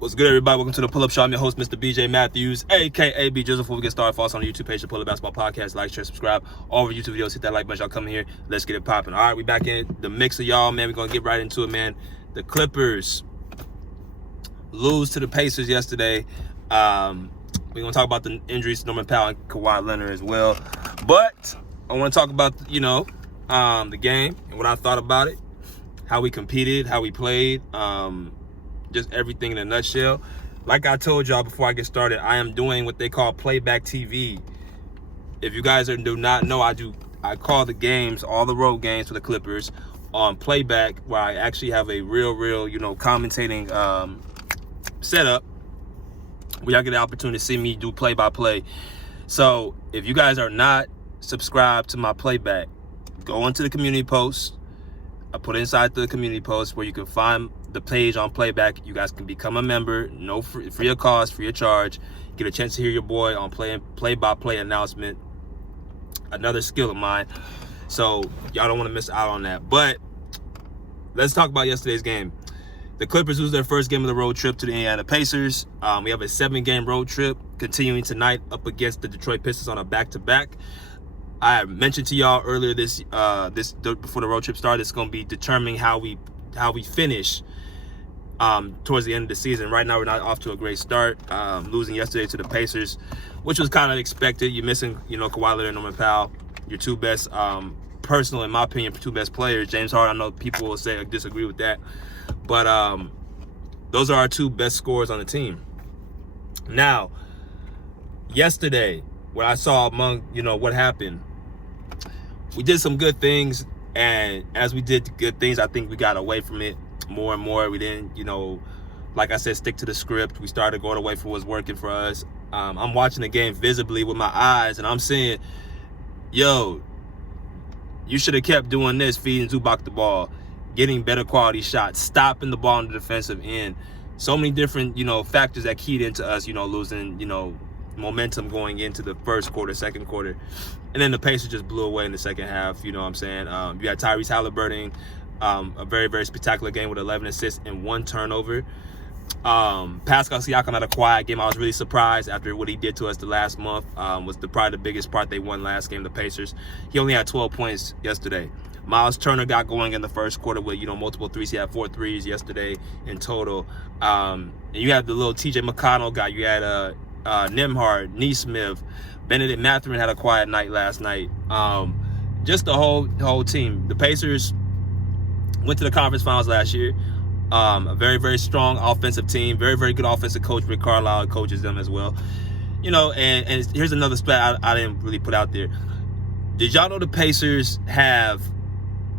What's good, everybody? Welcome to the Pull-Up Show. I'm your host, Mr. BJ Matthews, a.k.a. B. Jizzle. Before we get started, follow us on the YouTube page, the Pull-Up Basketball Podcast. Like, share, subscribe. All of our YouTube videos, hit that like button. Y'all come here. Let's get it popping. All right, we back in the mix of y'all, man. We're going to get right into it, man. The Clippers lose to the Pacers yesterday. We're going to talk about the injuries to Norman Powell and Kawhi Leonard as well. But I want to talk about, the game and what I thought about it, how we competed, how we played, just everything in a nutshell. Like I told y'all before I get started, I am doing what they call playback TV. If you guys do not know, I call the games, all the road games for the Clippers on playback, where I actually have a real, commentating setup where y'all get the opportunity to see me do play-by-play. So if you guys are not subscribed to my playback, go into the community post. I put inside the community post where you can find the page on playback. You guys can become a member, no free of cost, free of charge. Get a chance to hear your boy on play-by-play announcement. Another skill of mine. So y'all don't want to miss out on that. But let's talk about yesterday's game. The Clippers lose their first game of the road trip to the Indiana Pacers. We have a 7-game road trip continuing tonight up against the Detroit Pistons on a back-to-back. I mentioned to y'all earlier this before the road trip started, it's going to be determining how we finish towards the end of the season. Right now, we're not off to a great start. Losing yesterday to the Pacers, which was kind of expected. You're missing, Kawhi Leonard and Norman Powell, your two best, personal, in my opinion, two best players. James Harden, I know people will say disagree with that, but those are our two best scorers on the team. Now, yesterday, what I saw among, what happened, we did some good things, and as we did good things, I think we got away from it more and more. We didn't, like I said, stick to the script. We started going away from what's working for us. I'm watching the game visibly with my eyes, and I'm saying, yo, you should have kept doing this, feeding Zubac the ball, getting better quality shots, stopping the ball on the defensive end. So many different, factors that keyed into us, losing, momentum going into the first quarter, second quarter. And then the Pacers just blew away in the second half, you know what I'm saying? You had Tyrese Halliburton, a very, very spectacular game with 11 assists and 1 turnover. Pascal Siakam had a quiet game. I was really surprised after what he did to us the last month. Was probably the biggest part. They won last game, the Pacers. He only had 12 points yesterday. Miles Turner got going in the first quarter with, multiple threes. He had 4 threes yesterday in total. And you had the little TJ McConnell guy. You had Nembhard, Neesmith, Benedict Mathurin had a quiet night last night. Just the whole team. The Pacers went to the conference finals last year. A very, very strong offensive team. Very, very good offensive coach. Rick Carlisle coaches them as well. And here's another stat I didn't really put out there. Did y'all know the Pacers have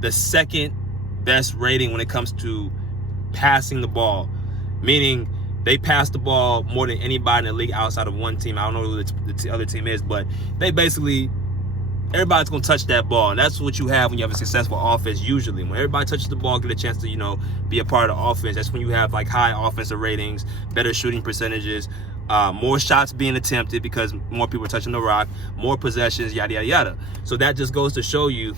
the second best rating when it comes to passing the ball? Meaning they pass the ball more than anybody in the league outside of one team. I don't know who the other team is, but they basically, everybody's going to touch that ball. And that's what you have when you have a successful offense usually. When everybody touches the ball, get a chance to, be a part of the offense, that's when you have, high offensive ratings, better shooting percentages, more shots being attempted because more people are touching the rock, more possessions, yada, yada, yada. So that just goes to show you,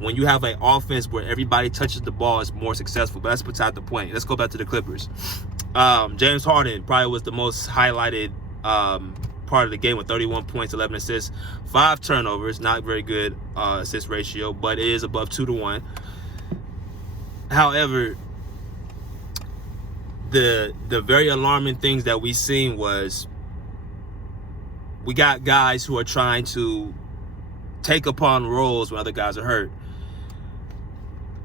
when you have an offense where everybody touches the ball, it's more successful. But that's beside the point. Let's go back to the Clippers. James Harden probably was the most highlighted part of the game with 31 points, 11 assists, 5 turnovers. Not very good assist ratio, but it is above 2-1. However, the very alarming things that we seen was we got guys who are trying to take upon roles when other guys are hurt.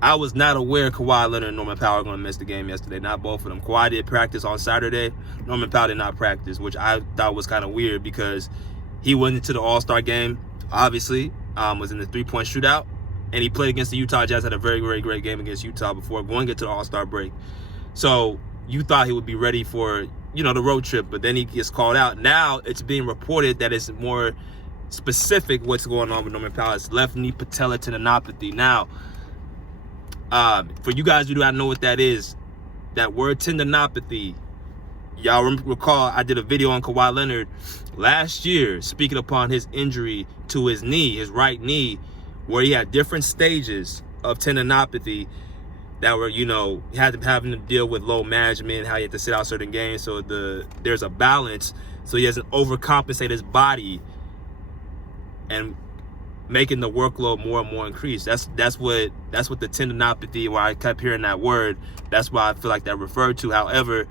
I was not aware Kawhi Leonard and Norman Powell were going to miss the game yesterday. Not both of them. Kawhi did practice on Saturday. Norman Powell did not practice, which I thought was kind of weird because he went into the All-Star game, obviously, was in the 3-point shootout, and he played against the Utah Jazz, had a very, very great game against Utah before going into the All-Star break. So you thought he would be ready for, the road trip, but then he gets called out. Now it's being reported that it's more specific what's going on with Norman Powell. It's left knee patella tendinopathy. Now, for you guys who do not know what that is, that word tendinopathy, y'all recall I did a video on Kawhi Leonard last year speaking upon his injury to his knee, his right knee, where he had different stages of tendinopathy. that were, having to deal with low management, how he had to sit out certain games. So there's a balance, so he doesn't overcompensate his body and making the workload more and more increased. That's what the tendinopathy, where I kept hearing that word, that's why I feel like that referred to. However,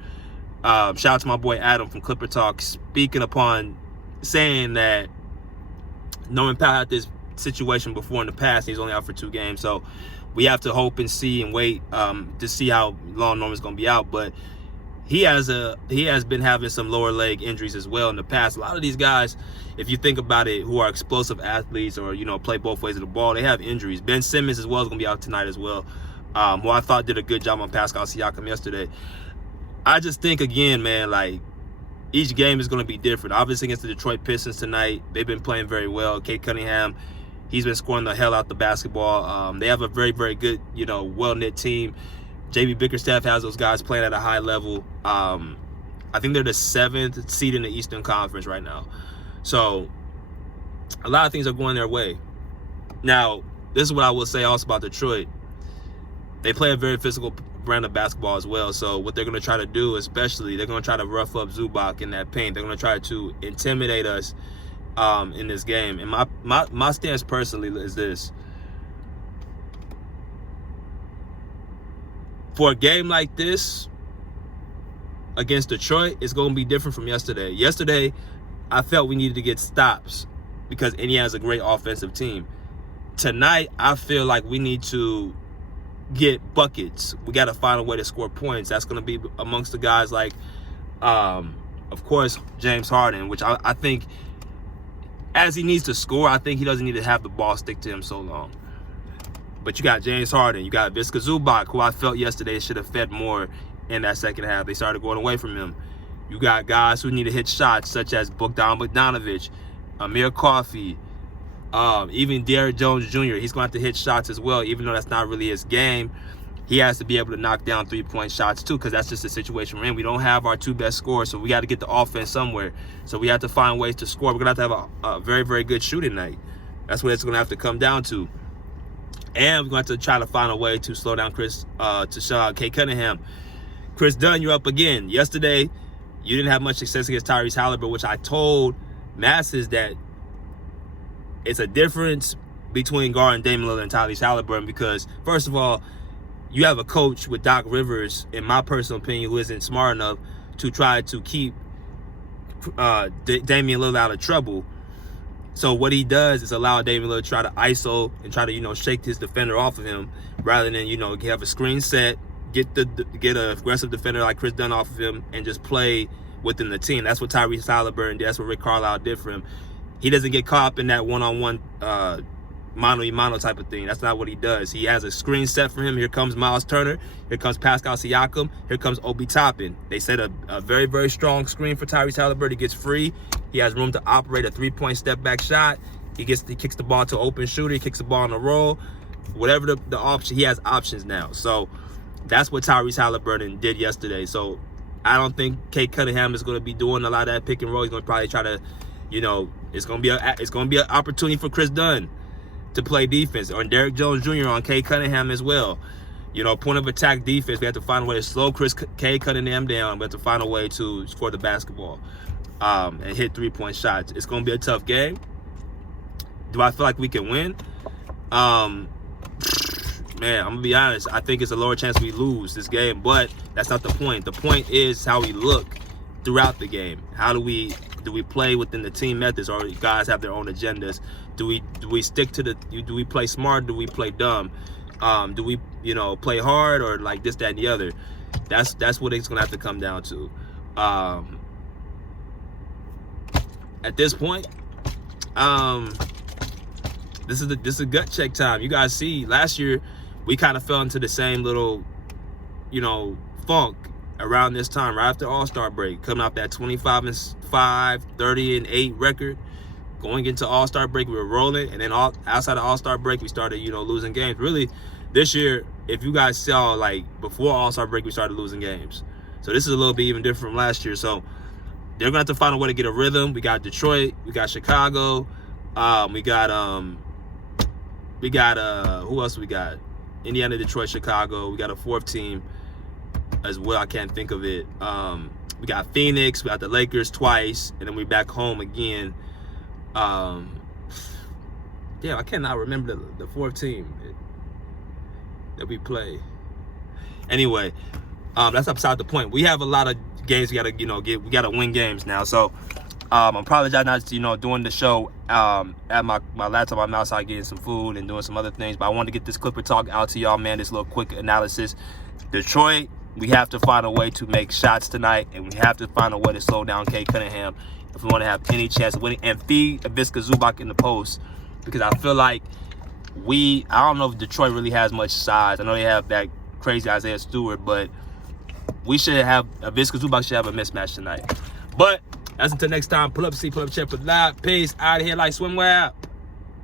shout out to my boy Adam from Clipper Talk, speaking upon saying that Norman Powell had this situation before in the past, and he's only out for 2 games. So we have to hope and see and wait to see how long Norman's going to be out. But he has been having some lower leg injuries as well in the past. A lot of these guys, if you think about it, who are explosive athletes or, play both ways of the ball, they have injuries. Ben Simmons as well is going to be out tonight as well, who I thought did a good job on Pascal Siakam yesterday. I just think, again, man, like, each game is going to be different. Obviously, against the Detroit Pistons tonight, they've been playing very well. Cade Cunningham, he's been scoring the hell out the basketball. They have a very, very good, well-knit team. JB Bickerstaff has those guys playing at a high level. I think they're the 7th seed in the Eastern Conference right now. So a lot of things are going their way. Now, this is what I will say also about Detroit. They play a very physical brand of basketball as well. So what they're going to try to do, especially, they're going to try to rough up Zubac in that paint. They're going to try to intimidate us in this game. And my stance personally is this. For a game like this against Detroit, it's going to be different from yesterday. Yesterday, I felt we needed to get stops because Indiana's a great offensive team. Tonight, I feel like we need to get buckets. We got to find a way to score points. That's going to be amongst the guys like, of course, James Harden, which I think as he needs to score, I think he doesn't need to have the ball stick to him so long. But you got James Harden, you got Viska Zubac, who I felt yesterday should have fed more in that second half. They started going away from him. You got guys who need to hit shots, such as Bogdan Bogdanovic, Amir Coffey, even Derrick Jones Jr. He's going to have to hit shots as well, even though that's not really his game. He has to be able to knock down 3-point shots too, because that's just the situation we're in. We don't have our 2 best scorers, so we got to get the offense somewhere. So we have to find ways to score. We're going to have a very, very good shooting night. That's what it's going to have to come down to. And we're going to try to find a way to slow down Cade Cunningham. Chris Dunn, you're up again. Yesterday, you didn't have much success against Tyrese Halliburton, which I told masses that it's a difference between guarding Damian Lillard and Tyrese Halliburton because, first of all, you have a coach with Doc Rivers, in my personal opinion, who isn't smart enough to try to keep Damian Lillard out of trouble. So what he does is allow Damian Lillard to try to ISO and try to, shake his defender off of him rather than, have a screen set, get an aggressive defender like Chris Dunn off of him and just play within the team. That's what Tyrese Halliburton did. That's what Rick Carlisle did for him. He doesn't get caught up in that one-on-one mano-a-mano type of thing. That's not what he does. He has a screen set for him. Here comes Miles Turner. Here comes Pascal Siakam. Here comes Obi Toppin. They set a very, very strong screen for Tyrese Halliburton. He gets free. He has room to operate a 3-point step-back shot. He kicks the ball to an open shooter. He kicks the ball on the roll. Whatever the option, he has options now. So that's what Tyrese Halliburton did yesterday. So I don't think Cade Cunningham is going to be doing a lot of that pick and roll. He's going to probably try to, it's going to be an opportunity for Chris Dunn to play defense, or Derrick Jones Jr. on Cade Cunningham as well. Point of attack defense. We have to find a way to slow Cade Cunningham down. We have to find a way to score the basketball and hit 3-point shots. It's going to be a tough game. Do I feel like we can win? Man, I'm going to be honest. I think it's a lower chance we lose this game, but that's not the point. The point is how we look throughout the game. How do we play within the team methods, or guys have their own agendas? Do we stick to do we play smart? Do we play dumb? Do we play hard, or like this, that, and the other? That's what it's gonna have to come down to. At this point, this is a gut check time. You guys see, last year we kind of fell into the same little funk around this time, right after All-Star break, coming off that 25-5, 30-8 record. Going into All-Star break, we were rolling, and then outside of All-Star break, we started, losing games. Really, this year, if you guys saw, like, before All-Star break, we started losing games. So this is a little bit even different from last year. So they're going to have to find a way to get a rhythm. We got Detroit. We got Chicago. We got who else we got? Indiana, Detroit, Chicago. We got a fourth team as well. I can't think of it. We got Phoenix. We got the Lakers twice, and then we back home again. I cannot remember the fourth team that we play. Anyway, that's upside the point. We have a lot of games we gotta, we gotta win games now. So I'm apologizing not, doing the show at my laptop. I'm outside getting some food and doing some other things, but I wanted to get this Clipper talk out to y'all, man. This little quick analysis. Detroit, we have to find a way to make shots tonight, and we have to find a way to slow down Cade Cunningham if we want to have any chance of winning, and feed Ivica Zubac in the post, because I feel like I don't know if Detroit really has much size. I know they have that crazy Isaiah Stewart, but we should have Ivica Zubac should have a mismatch tonight. But as until next time, pull up, see, pull up, check, put live. Peace out of here like swimwear.